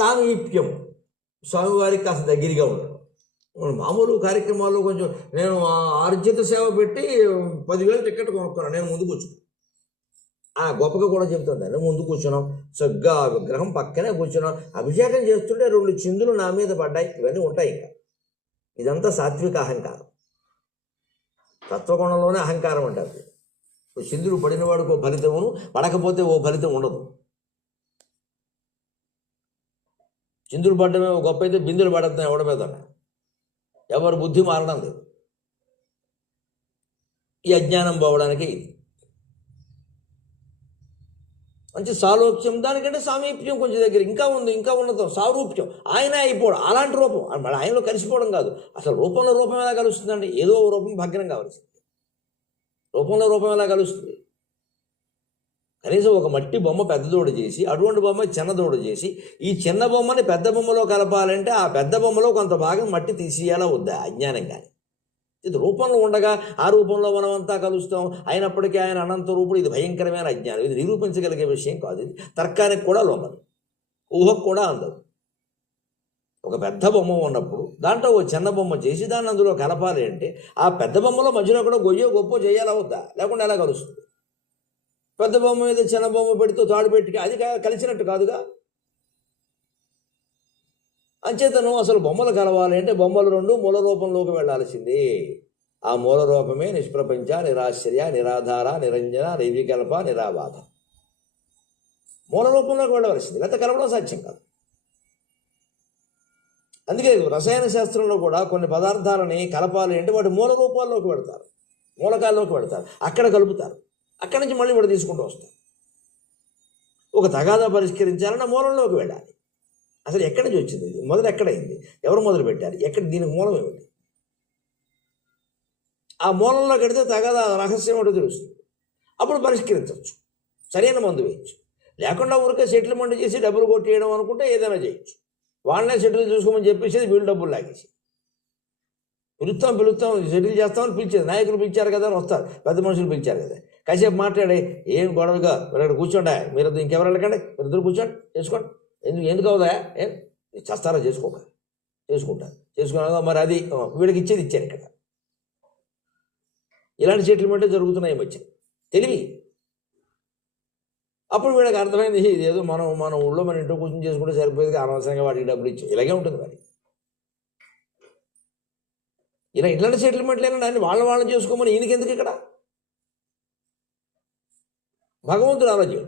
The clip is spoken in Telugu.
సామీప్యం, స్వామివారికి కాస్త దగ్గరగా ఉండడం. మామూలు కార్యక్రమాల్లో కొంచెం నేను ఆర్జిత సేవ పెట్టి 10,000 టికెట్ కొనుక్కున్నాను, నేను ముందు కూర్చున్నాను. గొప్పగా కూడా చెబుతుంది, నేను ముందు కూర్చున్నాం, సగ్గా విగ్రహం పక్కనే కూర్చున్నాం, అభిషేకం చేస్తుంటే 2 చిందులు నా మీద పడ్డాయి. ఇవన్నీ ఉంటాయి. ఇంకా ఇదంతా సాత్విక అహంకారం. తత్వగుణంలోనే అహంకారం అంటారు. ఇప్పుడు చిందులు పడిన వాడికి ఓ ఫలితమును, పడకపోతే ఓ ఫలితం ఉండదు. చిందులు పడ్డమే గొప్ప అయితే బిందులు పడతాయి ఎవడ మీద, ఎవరి బుద్ధి మారడం లేదు. ఈ అజ్ఞానం పోవడానికి ఇది మంచి సాలోక్యం. దానికంటే సామీప్యం కొంచెం దగ్గర ఇంకా ఉంది, ఇంకా ఉన్నతం, సారూప్యం. ఆయన అయిపోవడం, అలాంటి రూపం మళ్ళీ ఆయనలో కలిసిపోవడం కాదు. అసలు రూపంలో రూపం ఎలా కలుస్తుందండి? ఏదో రూపం భగ్నం కావాల్సింది. రూపంలో రూపం ఎలా కలుస్తుంది? కనీసం ఒక మట్టి బొమ్మ పెద్దదోడు చేసి, అటువంటి బొమ్మ చిన్నదోడు చేసి, ఈ చిన్న బొమ్మని పెద్ద బొమ్మలో కలపాలంటే ఆ పెద్ద బొమ్మలో కొంత భాగం మట్టి తీసేయాలా వద్దా? అజ్ఞానం. కానీ ఇది రూపంలో ఉండగా ఆ రూపంలో మనం అంతా కలుస్తాం. అయినప్పటికీ ఆయన అనంత రూపుడు. ఇది భయంకరమైన అజ్ఞానం. ఇది నిరూపించగలిగే విషయం కాదు. ఇది తర్కానికి కూడా లొంగదు, ఊహకు కూడా అందదు. ఒక పెద్ద బొమ్మ ఉన్నప్పుడు దాంట్లో ఓ చిన్న బొమ్మ చేసి దాన్ని అందులో కలపాలి అంటే ఆ పెద్ద బొమ్మలో మధ్యలో కూడా గొయ్యో గొప్ప చేయాలా వద్దా? లేకుండా ఎలా కలుస్తుంది? పెద్ద బొమ్మ మీద చిన్న బొమ్మ పెడుతూ తాడు పెట్టి అది కలిసినట్టు కాదుగా. అంచేతను అసలు బొమ్మలు కలవాలి అంటే బొమ్మలు 2 మూల రూపంలోకి వెళ్లాల్సింది. ఆ మూల రూపమే నిష్ప్రపంచ, నిరాశ్చర్య, నిరాధార, నిరంజన, నిర్వికల్ప, నిరాబాధ. మూల రూపంలోకి వెళ్ళవలసింది, లేకపోతే కలవడం సాధ్యం కాదు. అందుకే రసాయన శాస్త్రంలో కూడా కొన్ని పదార్థాలని కలపాలి అంటే వాటి మూల రూపాల్లోకి వెళతారు, మూలకాల్లోకి వెళతారు, అక్కడ కలుపుతారు, అక్కడి నుంచి మళ్ళీ వాడు తీసుకుంటూ వస్తారు. ఒక తగాదా పరిష్కరించాలన్న మూలంలోకి వెళ్ళాలి. అసలు ఎక్కడి నుంచి వచ్చింది? ఇది మొదలు ఎక్కడైంది? ఎవరు మొదలు పెట్టారు? దీనికి మూలం ఏమిటి? ఆ మూలంలో కడితే తగాదా రహస్యం ఏంటో తెలుస్తుంది. అప్పుడు పరిష్కరించవచ్చు, సరైన మందు వేయచ్చు. లేకుండా ఊరికే సెటిల్మెంట్ చేసి డబ్బులు కొట్టేయడం అనుకుంటే ఏదైనా చేయొచ్చు. వాళ్ళనే సెటిల్ చూసుకోమని చెప్పేసి వీళ్ళు డబ్బులు లాగేసి పిలుస్తాం సెటిల్ చేస్తామని పిలిచేది. నాయకులు పిలిచారు కదా అని వస్తారు, పెద్ద మనుషులు పిలిచారు కదా, కాసేపు మాట్లాడే ఏం గొడవగా మీరు అక్కడ కూర్చోండి, మీరు ఇంకెవరు వెళ్ళకండి, మీరు ఇద్దరు కూర్చోండి, చేసుకోండి. ఎందుకు అవుదా? ఏం చేస్తారా? చేసుకుంటారు. చేసుకున్నా మరి అది వీడికి ఇచ్చేది ఇచ్చారు. ఇక్కడ ఇలాంటి సెటిల్మెంటే జరుగుతున్నాయి మధ్య తెలివి. అప్పుడు వీళ్ళకి అర్థమైంది, ఏదో మన ఊళ్ళో మన ఇంట్లో కూర్చొని చేసుకుంటే సరిపోయేది, అనవసరంగా వాటికి డబ్బులు ఇచ్చి ఇలాగే ఉంటుంది. మరి ఇలాంటి సెటిల్మెంట్లు అయినా వాళ్ళని చేసుకోమని ఈయనకి ఎందుకు? ఇక్కడ భగవంతుడు ఆలోచన